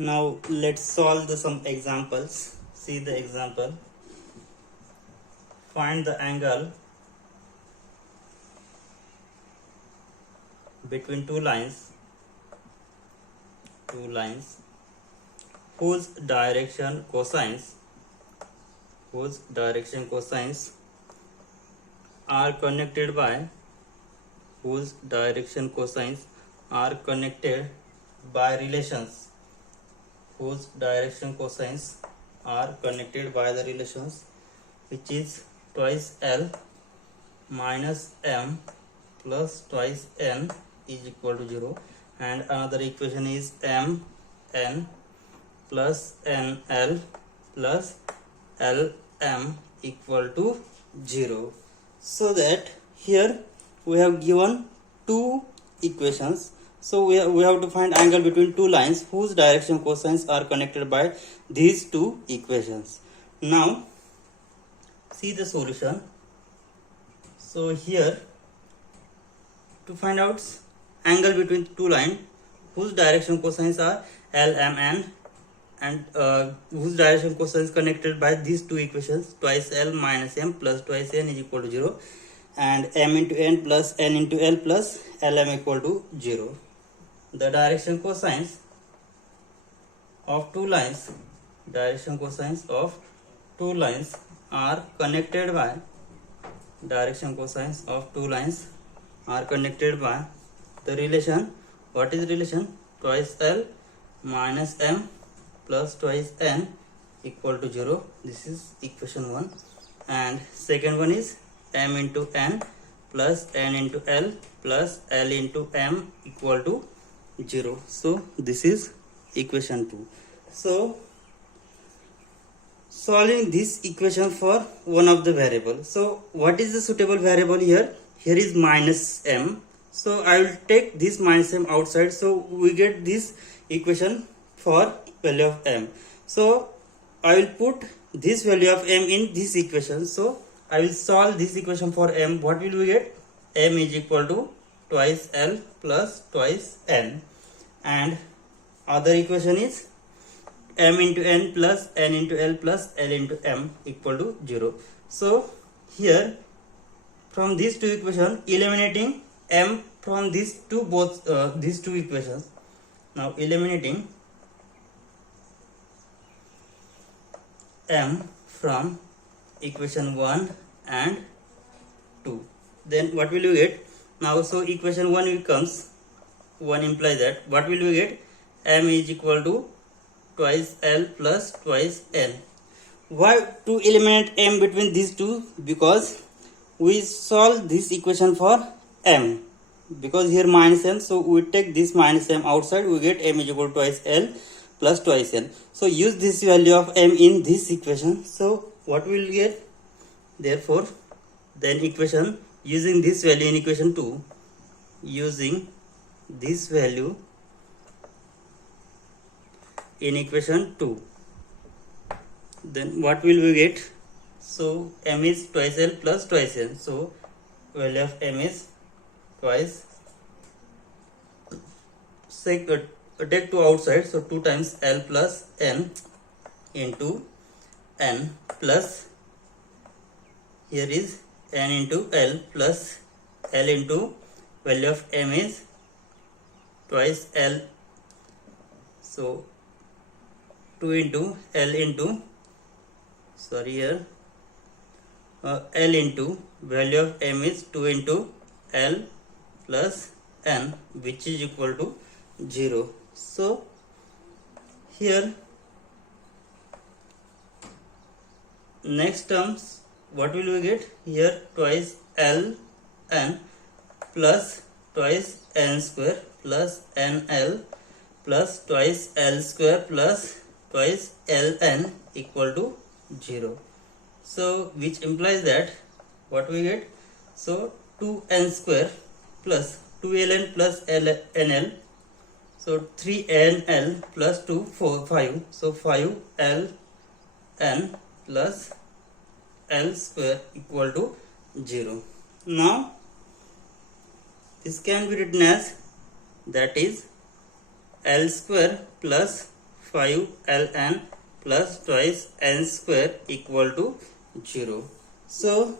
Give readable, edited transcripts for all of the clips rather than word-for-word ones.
Now let's solve some examples. See the example. Find the angle between two lines whose direction cosines are connected by relations which is twice L minus M plus twice N is equal to 0, and another equation is Mn plus NL plus Lm equal to 0. So that here we have given two equations. So we have to find angle between two lines whose direction cosines are connected by these two equations. Now see the solution. So here, to find out angle between two lines whose direction cosines are L, M, N, and whose direction cosines connected by these two equations, twice L minus M plus twice N is equal to 0, and M into N plus N into L plus Lm equal to 0. The direction cosines of two lines are connected by the relation. What is the relation? Twice L minus M plus twice N equal to 0. This is equation 1. And second one is M into N plus N into L plus L into M equal to 0. So this is equation 2. So solving this equation for one of the variable. So what is the suitable variable here? Here is minus M. So I will take this minus M outside. So we get this equation for value of M. So I will put this value of M in this equation. So I will solve this equation for M. What will we get? M is equal to twice L plus twice N. And other equation is M into N plus N into L plus L into M equal to 0. So here from these two equations, eliminating M from these two equations. Now eliminating M from equation 1 and 2. Then what will you get? Now so equation 1 will comes. 1 implies that what will we get? M is equal to twice L plus twice N. Why to eliminate M between these two? Because we solve this equation for M. Because here minus M, so we take this minus M outside, we get M is equal to twice L plus twice N. So use this value of M in this equation. So what we will get? Therefore, then equation using this value in equation 2, using this value in equation 2, then what will we get? So M is twice L plus twice N. So value of M is twice, take 2 outside, so 2 times L plus N into N plus, here is N into L plus L into value of M is twice L, so 2 into L into, L into value of M is 2 into L plus N, which is equal to 0. So here next terms, what will we get? Here twice L N plus twice N square plus NL plus twice L square plus twice Ln equal to 0. So which implies that what we get? So 2n square plus 2ln plus NL, so 3nl plus 2 4 5, so 5ln plus L square equal to 0. Now this can be written as, that is L square plus 5ln plus twice n square equal to 0. So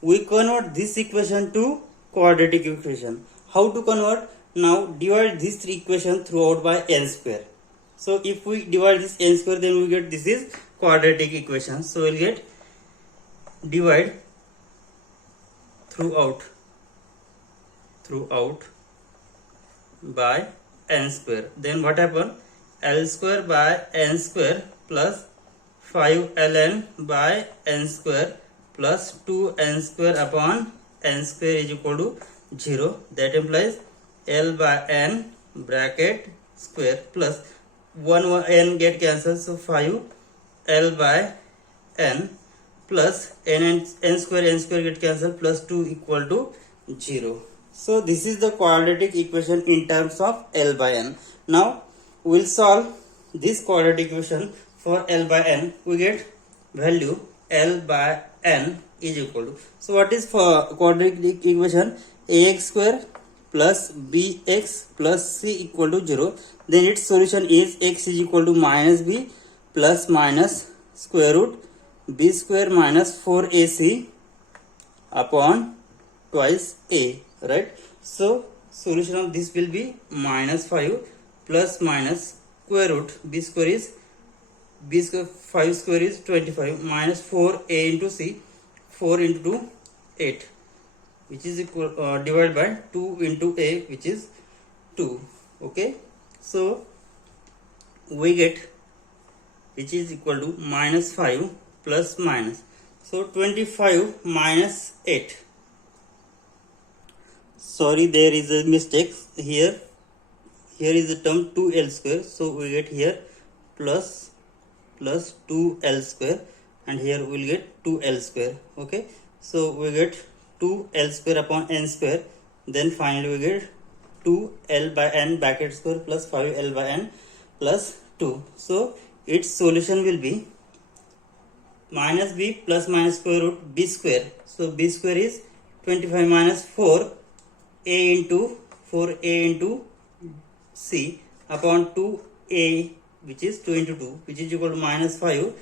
we convert this equation to quadratic equation. How to convert? Now divide this equation throughout by n square. So if we divide this n square, then we get this is quadratic equation. So we'll get divide throughout by n square. Then what happen? L square by n square plus 5ln by n square plus 2n square upon n square is equal to 0. That implies L by n bracket square plus 1 n get cancelled, so 5 L by n plus n square get cancelled plus 2 equal to 0. So this is the quadratic equation in terms of L by n. Now we'll solve this quadratic equation for L by n. We get value L by n is equal to, so what is for quadratic equation? Ax square plus bx plus c equal to 0. Then its solution is x is equal to minus b plus minus square root b square minus 4ac upon twice a, right? So solution of this will be minus 5 plus minus square root b square is 5 square is 25 minus 4a into c, 4 into 2 8, which is equal divided by 2 into a, which is 2. Okay, so we get which is equal to minus 5 plus minus, so 25 minus 8. Sorry, there is a mistake here. Here is the term 2l square, so we get here plus 2l square, and here we will get 2l square. Okay, so we get 2l square upon n square, then finally we get 2l by n bracket square plus 5l by n plus 2. So its solution will be minus b plus minus square root b square. So b square is 25 minus 4 a into c upon 2a, which is 2 into 2, which is equal to minus 5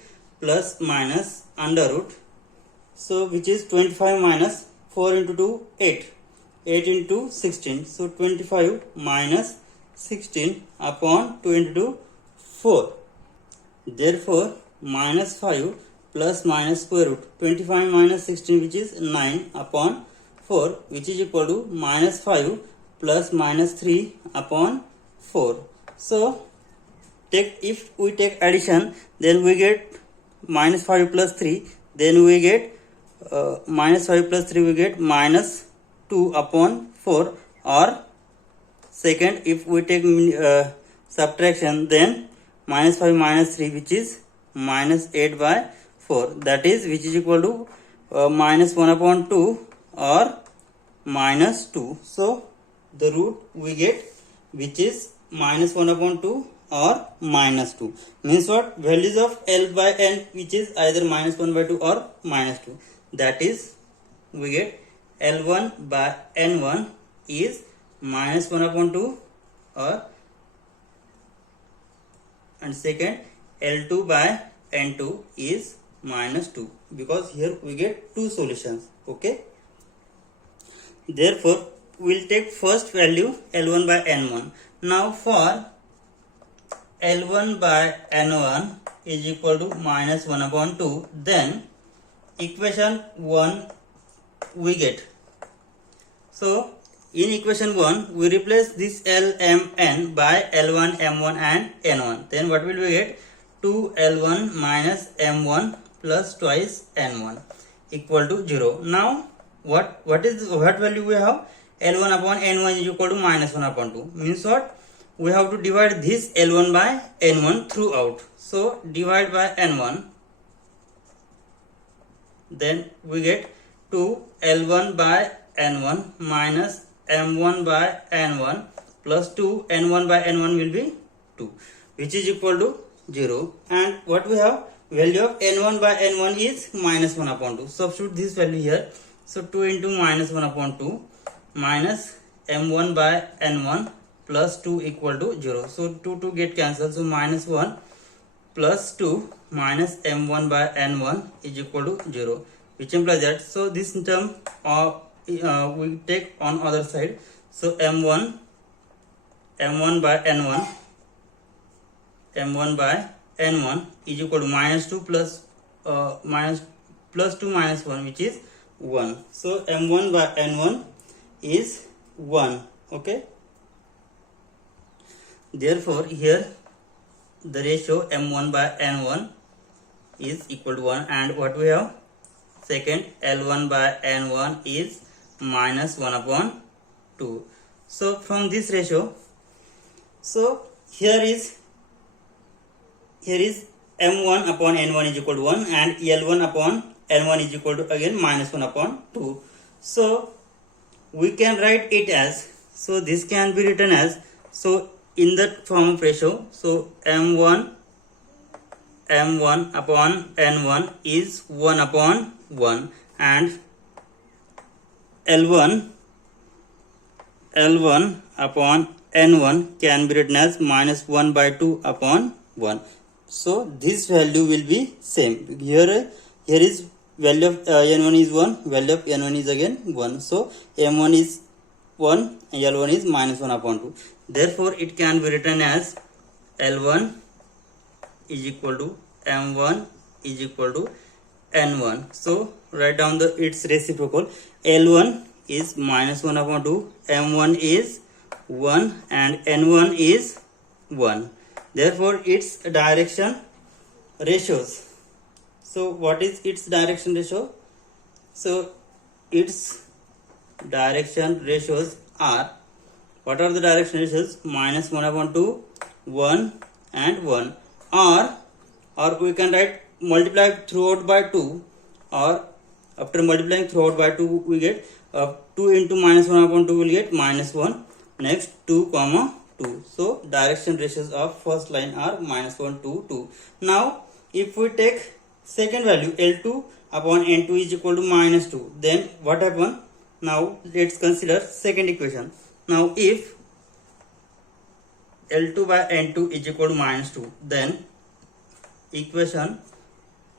plus minus under root, so which is 25 minus 4 into 2 8 into 16, so 25 minus 16 upon 2 into 2 4. Therefore minus 5 plus minus square root 25 minus 16, which is 9 upon 4, which is equal to minus 5 plus minus 3 upon 4. So if we take addition, then we get minus 5 plus 3, then we get minus 5 plus 3 we get minus 2 upon 4, or second if we take subtraction, then minus 5 minus 3, which is minus 8 by 4, that is which is equal to minus 1 upon 2 or minus 2. So the root we get which is minus 1 upon 2 or minus 2, means what? Values of L by n, which is either minus 1 by 2 or minus 2, that is we get L1 by n1 is minus 1 upon 2 or, and second L2 by n2 is minus 2, because here we get two solutions. Okay, therefore we'll take first value L1 by n1. Now for L1 by n1 is equal to minus 1 upon 2, then equation 1 we get. So in equation 1 we replace this Lmn by L1, m1 and n1, then what will we get? 2L1 minus m1 plus twice n1 equal to 0. Now what value we have? L1 upon n1 is equal to minus 1 upon 2, means what? We have to divide this L1 by n1 throughout. So divide by n1, then we get 2L1 by n1 minus m1 by n1 plus 2 n1 by n1 will be 2, which is equal to 0. And what we have? Value of n1 by n1 is minus 1 upon 2. Substitute this value here. So 2 into minus 1 upon 2 minus m1 by n1 plus 2 equal to 0. So 2 get cancelled. So minus 1 plus 2 minus m1 by n1 is equal to 0, which implies that, so this term we take on other side. So m1 by n1 is equal to minus 2 plus 2 minus 1, which is 1. So m1 by n1 is 1. Okay, therefore here the ratio m1 by n1 is equal to 1, and what we have, second, l1 by n1 is minus 1 upon 2. So from this ratio, so here is m1 upon n1 is equal to 1, and l1 upon n1 is equal to again minus 1 upon 2. So we can write it as, so this can be written as, so in that form of ratio, so m1 upon n1 is 1 upon 1, and l1 upon n1 can be written as minus 1 by 2 upon 1. So this value will be same. Here is value of n1 is 1, value of n1 is again 1. So m1 is 1 and l1 is minus 1 upon 2. Therefore it can be written as l1 is equal to m1 is equal to n1. So write down its reciprocal. L1 is minus 1 upon 2, m1 is 1 and n1 is 1. Therefore its direction ratios. So what is its direction ratio? So its direction ratios are, what are the direction ratios? Minus 1 upon 2, 1 and 1, or we can write multiply throughout by 2, or after multiplying throughout by 2 we get 2 into minus 1 upon 2 will get minus 1, next 2 comma 2. So direction ratios of first line are minus 1, 2, 2. Now if we take second value, L2 upon N2 is equal to minus 2, then what happen? Now let's consider second equation. Now if L2 by N2 is equal to minus 2, then equation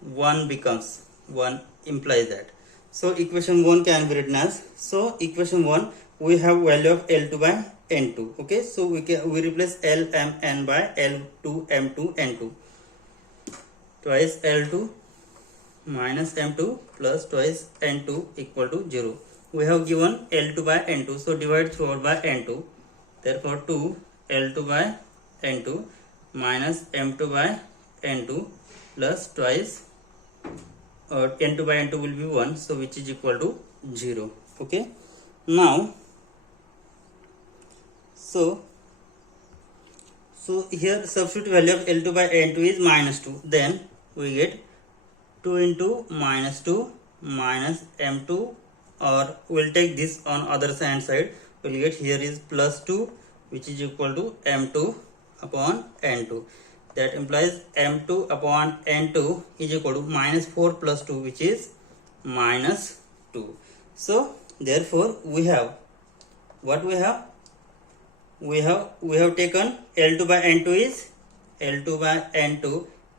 1 becomes 1, implies that. So equation 1 can be written as, so equation 1 we have value of L2 by N2. Okay, so we replace L m n by L2 m2 n2, twice L2 minus m2 plus twice n2 equal to 0. We have given L2 by n2, so divide throughout by n2. Therefore 2 L2 by n2 minus m2 by n2 plus twice n2 by n2 will be 1, so which is equal to 0. Okay, now so here substitute value of L2 by n2 is minus 2, then we get 2 into minus 2 minus m2, or we'll take this on other side, we'll get here is plus 2, which is equal to m2 upon n2. That implies m2 upon n2 is equal to minus 4 plus 2, which is minus 2. So therefore we have, what we have? We have taken L2 by n2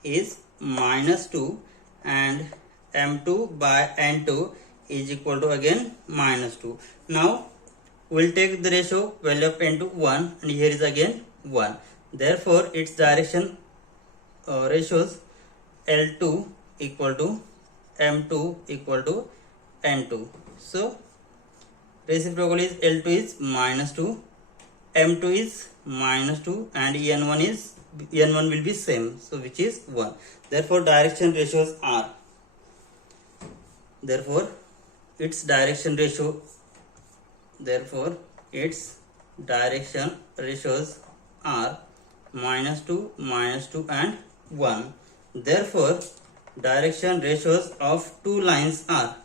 is minus 2, and m2 by n2 is equal to again minus 2. Now we'll take the ratio value of n2 1, and here is again 1. Therefore its direction ratios L2 equal to m2 equal to n2. So reciprocal is L2 is minus 2, m2 is minus 2, and n1 will be same, so which is 1. Therefore direction ratios are, therefore its direction ratios are minus 2 and 1. Therefore direction ratios of two lines are,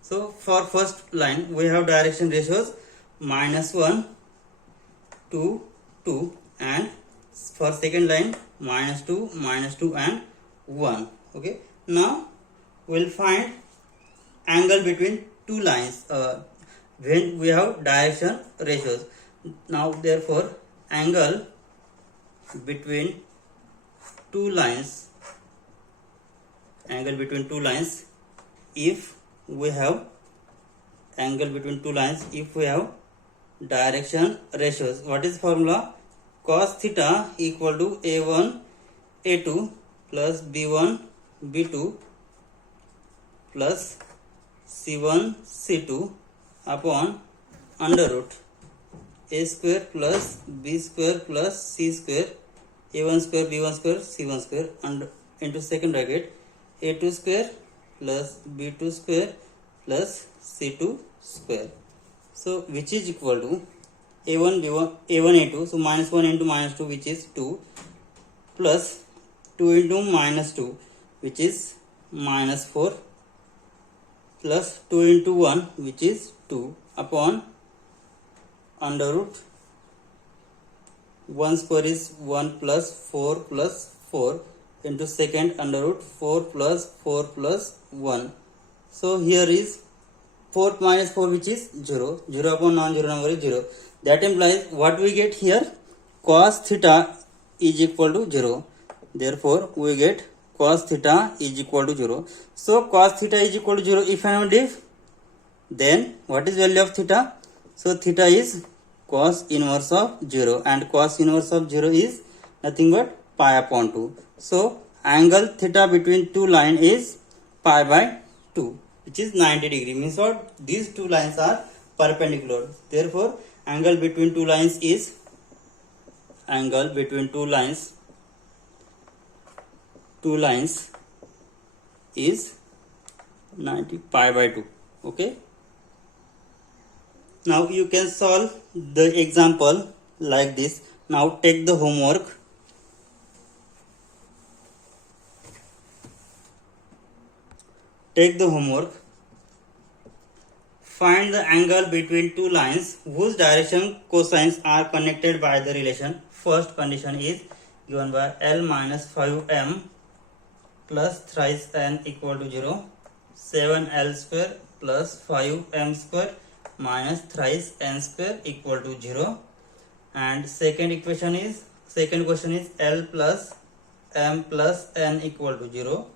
so for first line we have direction ratios minus 1 to 2, and for second line minus 2 and 1. Okay, now we'll find angle between two lines. when we have direction ratios. Now therefore angle between two lines, if we have direction ratios, what is formula? Cos theta equal to a1 a2 plus b1 b2 plus c1 c2 upon under root a square plus b square plus c square a1 square b1 square c1 square and into second bracket a2 square plus b2 square plus c2 square. So which is equal to a1 b1 a1 a2, so minus 1 into minus 2 which is 2 plus 2 into minus 2 which is minus 4 plus 2 into 1 which is 2 upon under root 1 square is 1 plus 4 into second under root 4 plus 1. So here is 4 minus 4 which is 0. 0 upon non-zero number is 0. That implies what we get here? Cos theta is equal to 0. Therefore we get cos theta is equal to 0. So cos theta is equal to 0 if and if, then what is value of theta? So theta is cos inverse of 0 and cos inverse of 0 is nothing but pi upon 2. So angle theta between two lines is pi by 2 which is 90 degree, means what? These two lines are perpendicular. Therefore angle between two lines is is 90 pi by 2. Okay. Now you can solve the example like this. Now take the homework. Find the angle between two lines whose direction cosines are connected by the relation. First condition is given by L minus 5m plus thrice n equal to 0, 7L square plus 5m square minus thrice n square equal to 0. And second question is L plus m plus n equal to 0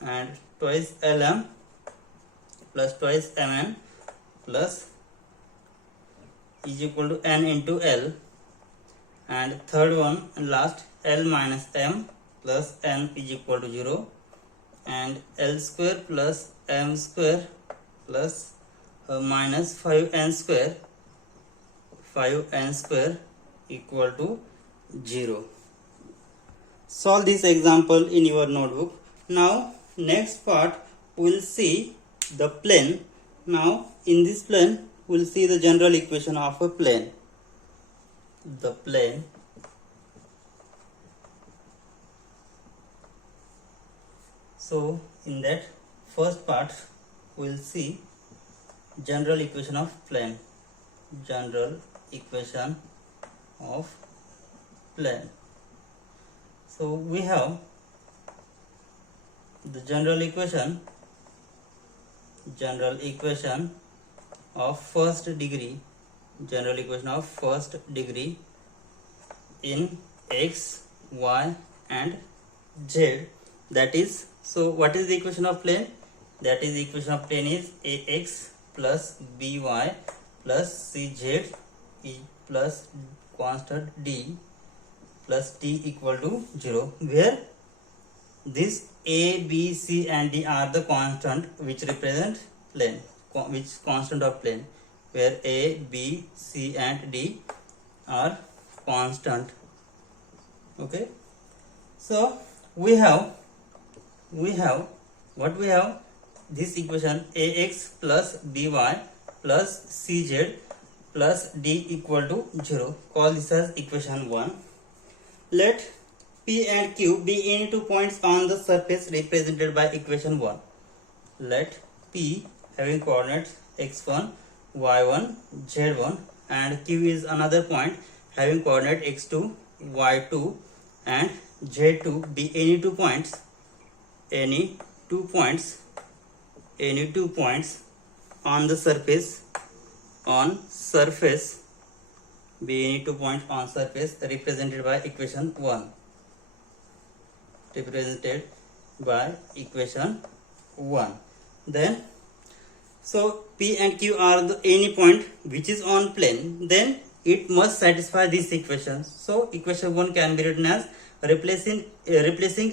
and twice Lm plus twice Mn plus is equal to n into L. And third one and last, L minus m plus n is equal to 0 and L square plus m square plus minus 5n square equal to 0. Solve this example in your notebook. Now next part we will see the plane. Now in this plane we will see the general equation of a plane. The plane so in that first part we will see general equation of plane. So we have the general equation of first degree in x, y and z. That is, so what is the equation of plane? That is, the equation of plane is ax plus by plus cz plus constant d plus t equal to 0, where this a, b, c and d are the constant which represent plane, constant of plane, where a, b, c and d are constant. Okay, so we have this equation ax plus by plus cz plus d equal to 0. Call this as equation 1. Let P and Q be any two points on the surface represented by equation 1. Let P having coordinates x1, y1, z1 and Q is another point having coordinate x2, y2 and z2 be any two points on the surface on surface, we need to point on surface represented by equation 1, represented by equation 1. Then so P and Q are the any point which is on plane, then it must satisfy this equation. So equation 1 can be written as replacing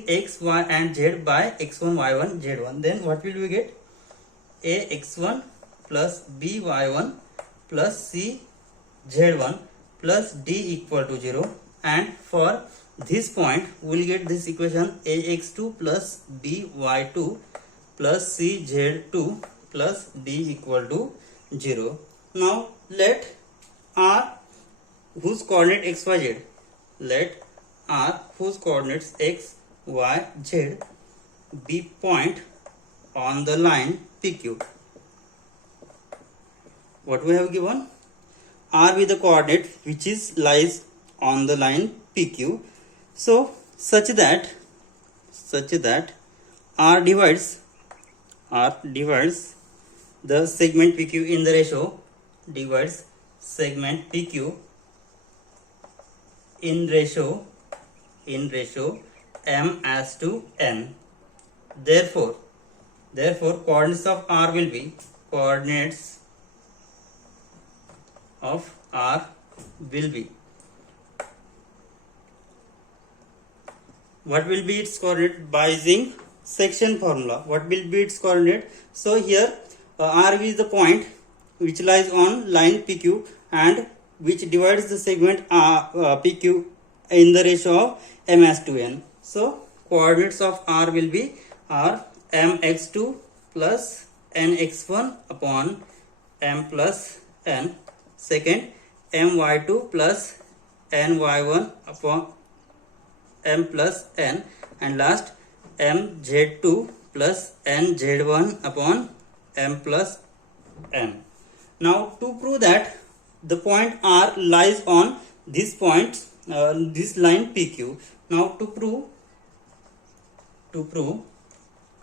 x, y and z by x1, y1, z1. Then what will we get? A x1 plus b y1 plus c z1 plus d equal to 0. And for this point we will get this equation ax2 plus by2 plus c z2 plus d equal to 0. Now let R whose coordinate x, y, z, let R whose coordinates x, y, z be point on the line PQ. What we have given? R with the coordinate which is lies on the line PQ. So such that R divides the segment PQ in the ratio, divides segment PQ in ratio m as to n. Therefore coordinates of R will be what will be its coordinate? By using section formula, what will be its coordinate? So here R is the point which lies on line PQ and which divides the segment PQ in the ratio of m as to n. So coordinates of R will be mx2 plus nx1 upon m plus n. Second, my2 plus ny1 upon m plus n. And last, mz2 plus nz1 upon m plus n. Now to prove that the point R lies on this point, this line PQ. Now to prove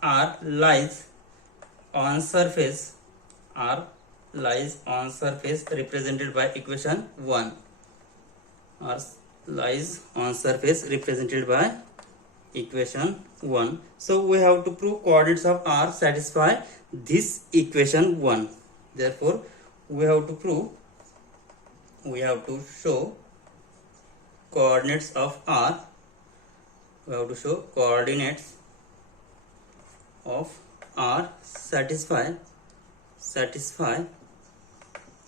R lies on surface, represented by equation 1. R lies on surface represented by equation 1. So we have to prove coordinates of R satisfy this equation 1. Therefore we have to show coordinates of R. We have to show coordinates of R satisfy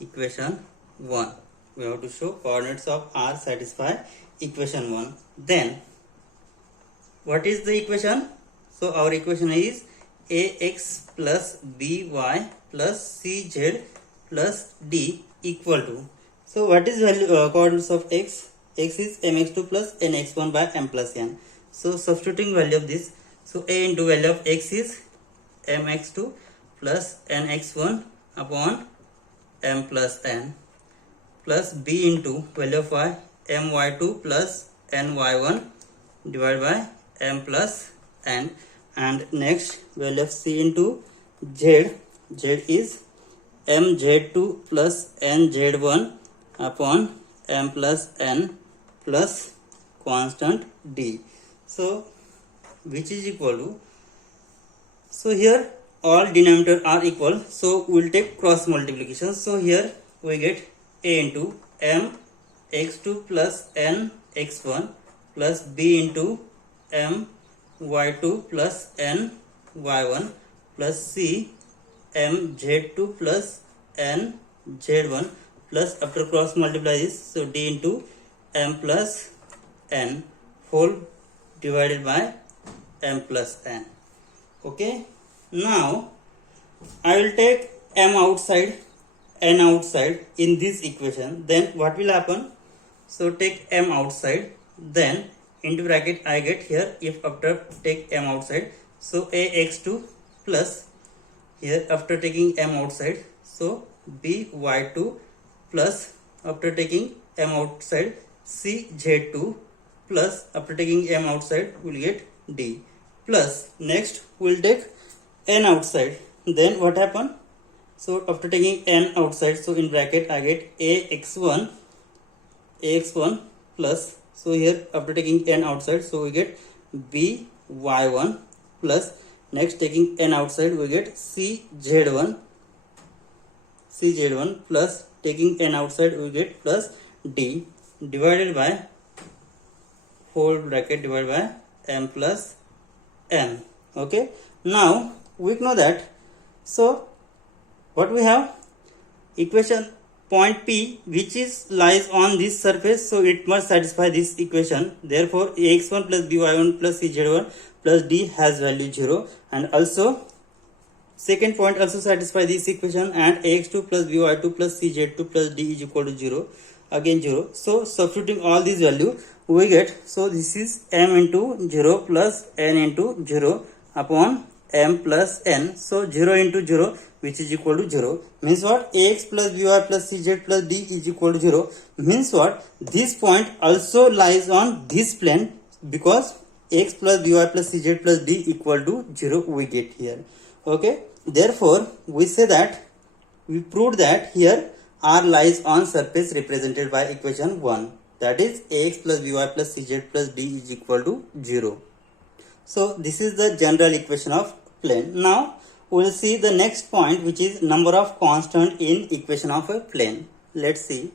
equation 1. We have to show coordinates of R satisfy equation 1. Then what is the equation? So our equation is ax plus by plus cz plus d equal to. So what is value coordinates of x? X is mx2 plus nx1 by m plus n. So substituting value of this, so a into value of x is mx2 plus nx1 upon m plus n, plus b into value of y my2 plus ny1 divided by m plus n. And next value of c into z is mz2 plus nz1 upon m plus n plus constant d. So which is equal to, so here all denominator are equal, so we will take cross multiplication. So here we get a into m x2 plus n x1 plus b into m y2 plus n y1 plus c m z2 plus n z1 plus after cross multiply this, so d into m plus n whole divided by m plus n. Okay, now I will take m outside, n outside in this equation. Then what will happen? So take m outside, then into bracket I get here, if after take m outside, so ax2 plus here after taking m outside, so by2 plus after taking m outside cz2 plus after taking m outside we will get d, plus next we will take n outside. Then what happen? So after taking n outside, so in bracket I get ax1 plus, so here after taking n outside, so we get by1 plus, next taking n outside we get cz1 plus, taking n outside we get plus d divided by whole bracket divided by m plus n. Okay, now we know that, so what we have, equation point P which is lies on this surface, so it must satisfy this equation. Therefore ax1 plus by1 plus cz1 plus d has value 0, and also second point also satisfy this equation, and ax2 plus by2 plus cz2 plus d is equal to 0, again 0. So substituting all these value we get, so this is m into 0 plus n into 0 upon m plus n, so 0 into 0 which is equal to 0, means what, ax plus by plus cz plus d is equal to 0, means what, this point also lies on this plane, because x plus by plus cz plus d equal to 0 we get here. Okay, therefore we say that we proved that here r lies on surface represented by equation 1, that is ax plus by plus cz plus d is equal to 0. So this is the general equation of plane. Now we will see the next point, which is number of constant in equation of a plane. Let's see.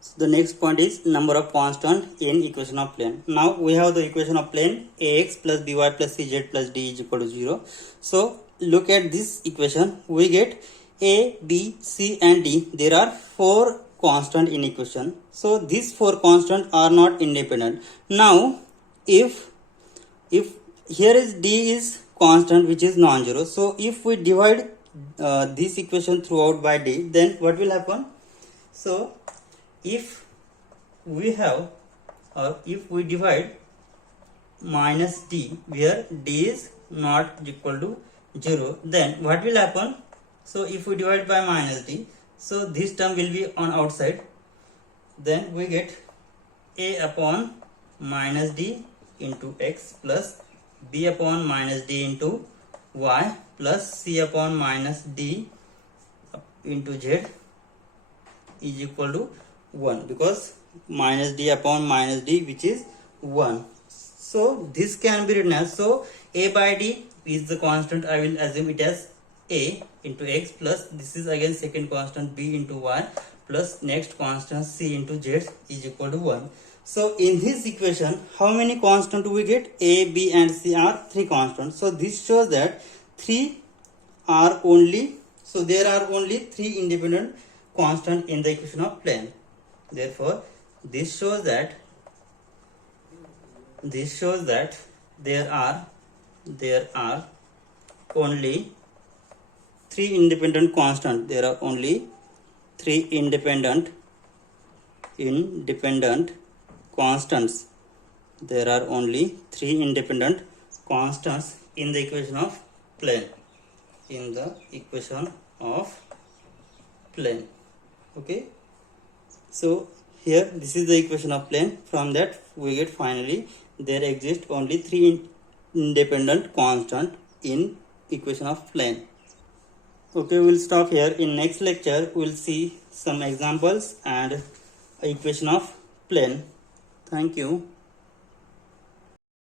So the next point is number of constant in equation of plane. Now we have the equation of plane ax plus by plus cz plus d is equal to 0. So look at this equation, we get a, b, c and d. There are 4 constant in equation. So these 4 constant are not independent. Now if here is d is constant which is non-zero, so if we divide this equation throughout by d, then what will happen? So if we have, or if we divide minus d where d is not equal to 0, then what will happen? So if we divide by minus d, so this term will be on outside, then we get a upon minus d into x plus b upon minus d into y plus c upon minus d into z is equal to 1, because minus d upon minus d which is 1. So this can be written as, so a by d is the constant, I will assume it as a into x plus, this is again second constant b into y plus next constant c into z is equal to 1. So in this equation, how many constants do we get? A, B and C are 3 constants. So this shows that 3 are only, so there are only 3 independent constants in the equation of plane. Therefore, this shows that there are only 3 independent constants. There are only 3 independent constants. There are only 3 independent constants in the equation of plane. Okay. So here this is the equation of plane. From that we get finally there exist only 3 independent constant in equation of plane. Okay, we'll stop here. In next lecture we'll see some examples and equation of plane. Thank you.